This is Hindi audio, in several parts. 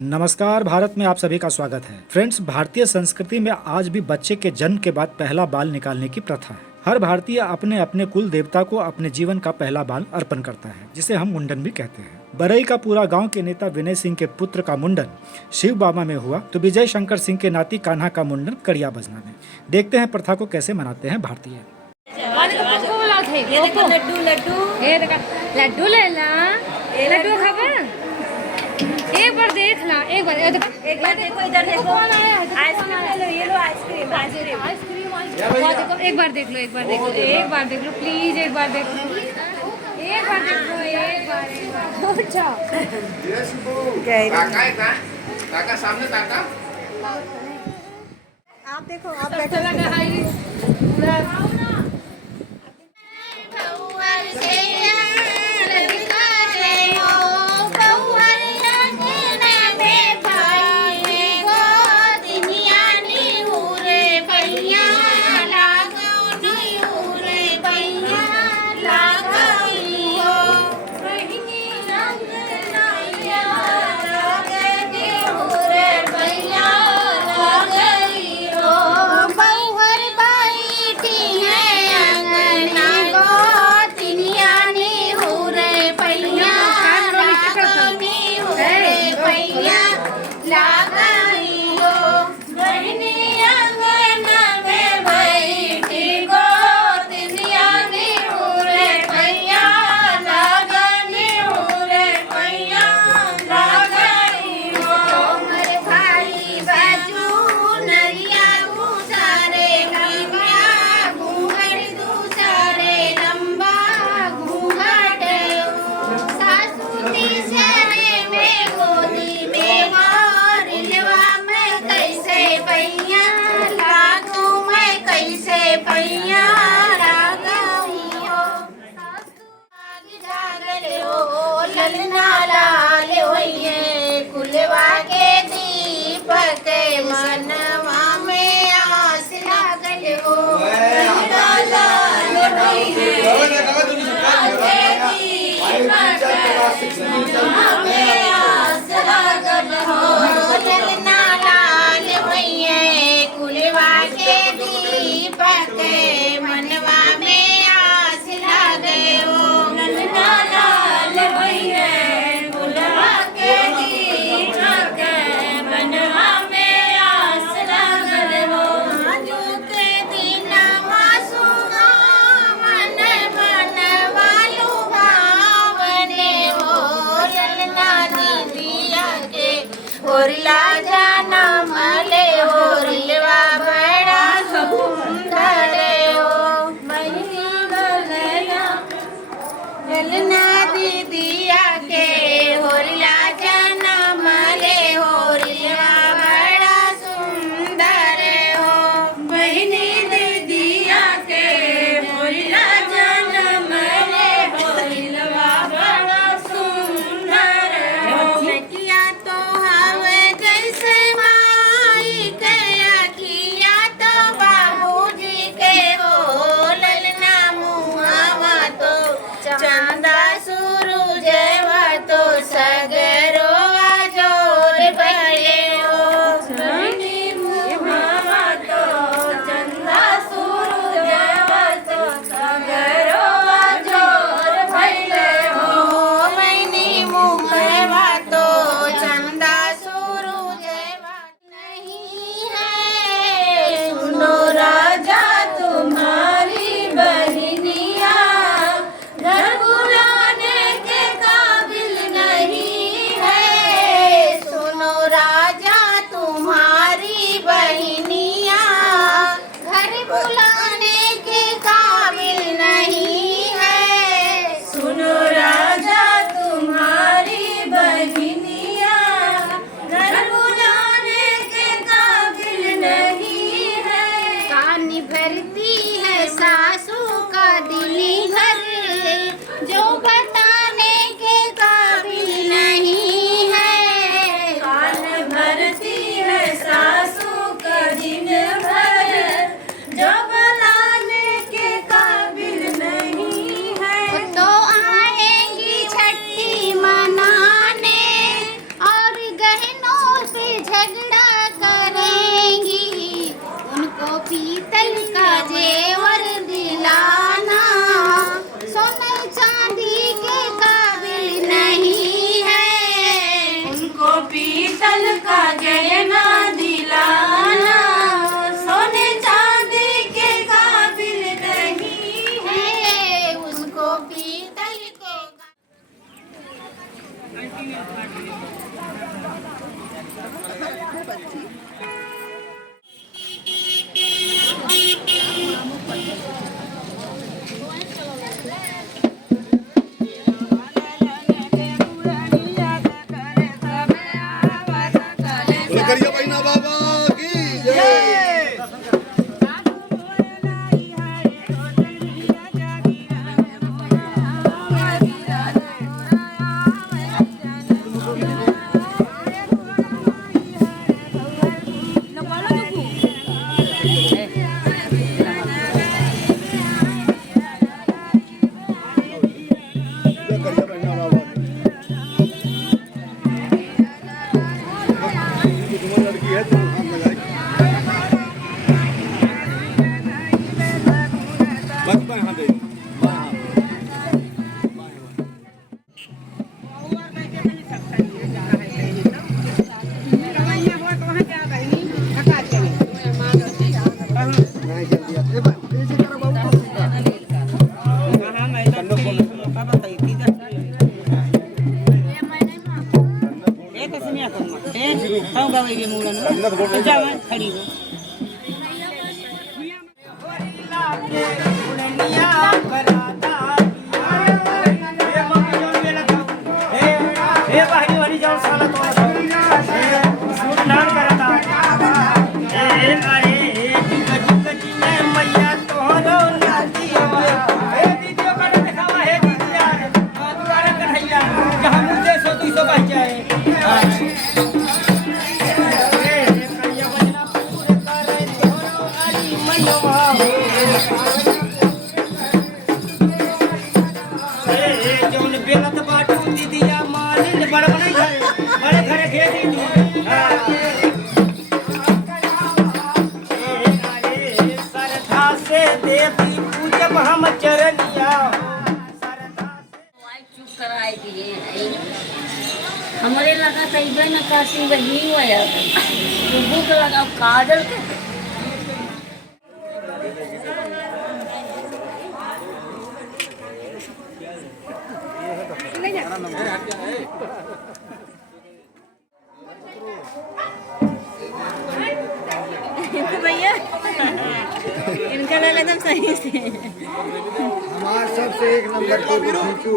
नमस्कार। भारत में आप सभी का स्वागत है। फ्रेंड्स, भारतीय संस्कृति में आज भी बच्चे के जन्म के बाद पहला बाल निकालने की प्रथा है। हर भारतीय अपने अपने कुल देवता को अपने जीवन का पहला बाल अर्पण करता है, जिसे हम मुंडन भी कहते हैं। बरई का पूरा गांव के नेता विनय सिंह के पुत्र का मुंडन शिव बाबा में हुआ, तो विजय शंकर सिंह के नाती कान्हा का मुंडन कड़िया बजना में। देखते हैं प्रथा को कैसे मनाते हैं भारतीय। लड्डू ले ला, लड्डू खाबा। एक बार देख ला, एक बार देखो, इधर देखो, कौन आया है? आइसक्रीम ले लो, ये लो आइसक्रीम, देखो, एक बार देख लो, एक बार देख लो, एक बार देख लो, प्लीज एक बार देख लो, एक बार देख लो, एक बार अच्छा। काका सामने काका, आप देखो, आप बैठो। पीतल का गहना दिलाना, सोने चांदी के काबिल नहीं है, उसको पीतल को। करिए बैना बाबा की जय। करिए बैना बाबा तुम्हारी लड़की है तुम हाथ लगाई बस बाएं हाथ दे खड़ी हो हमारे लगा तैबे न काशी वही हुआ भूख लगा काजल के भैया इनका लगा एकदम सही से हमार सबसे एक नंबर के खींचू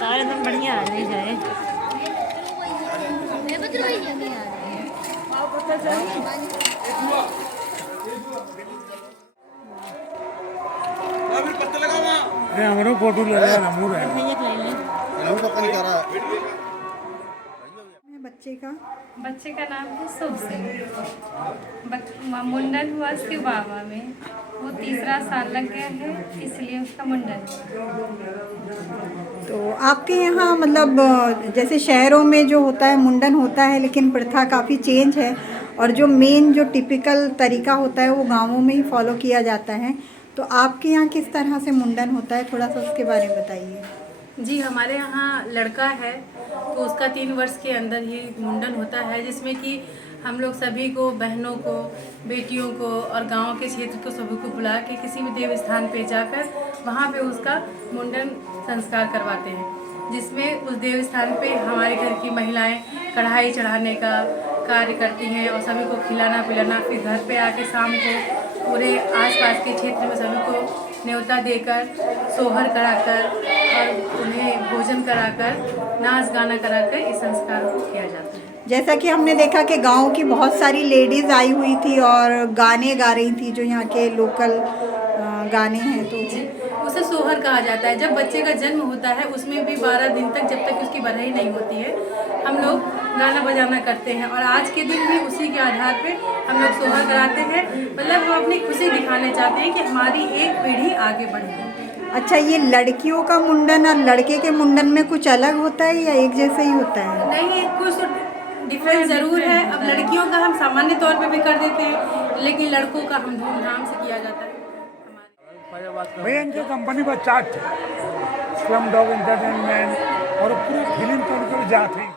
सारे एकदम बढ़िया आ रही है हमारे फोटो ले रहा है बच्चे का नाम है शुभ सिंह। मुंडन हुआ उसके बाबा में, वो 3रा साल लग गया है इसलिए उसका मुंडन। तो आपके यहाँ मतलब जैसे शहरों में जो होता है मुंडन होता है, लेकिन प्रथा काफ़ी चेंज है और जो मेन जो टिपिकल तरीका होता है वो गाँवों में ही फॉलो किया जाता है। तो आपके यहाँ किस तरह से मुंडन होता है, थोड़ा सा उसके बारे में बताइए। जी, हमारे यहाँ लड़का है तो उसका 3 वर्ष के अंदर ही मुंडन होता है, जिसमें कि हम लोग सभी को, बहनों को, बेटियों को और गांव के क्षेत्र को सभी को बुला के किसी भी देव स्थान पे जाकर वहाँ पे उसका मुंडन संस्कार करवाते हैं, जिसमें उस देव स्थान पे हमारे घर की महिलाएं कढ़ाई चढ़ाने का कार्य करती हैं और सभी को खिलाना पिलाना, फिर घर पे आके शाम को पूरे आसपास के क्षेत्र में सभी को न्योता देकर, सोहर कराकर और उन्हें भोजन कराकर, नाच गाना कराकर इस संस्कार को किया जाता है। जैसा कि हमने देखा कि गांव की बहुत सारी लेडीज़ आई हुई थी और गाने गा रही थी, जो यहाँ के लोकल गाने हैं, तो उसे सोहर कहा जाता है। जब बच्चे का जन्म होता है उसमें भी 12 दिन तक, जब तक उसकी बधाई नहीं होती है, हम लोग गाना बजाना करते हैं और आज के दिन भी उसी के आधार पे हम लोग सोहर कराते हैं। मतलब हम अपनी खुशी दिखाना चाहते हैं कि हमारी एक पीढ़ी आगे बढ़े। अच्छा, ये लड़कियों का मुंडन और लड़के के मुंडन में कुछ अलग होता है या एक जैसा ही होता है? नहीं, कुछ डिफरेंस ज़रूर है। अब लड़कियों का हम सामान्य तौर पे भी कर देते हैं, लेकिन लड़कों का हम धूमधाम से किया जाता है। भैया इनकी कंपनी का चार्ट है, स्लम डॉग एंटरटेनमेंट और पूरी फिल्म तो उनके जाते हैं।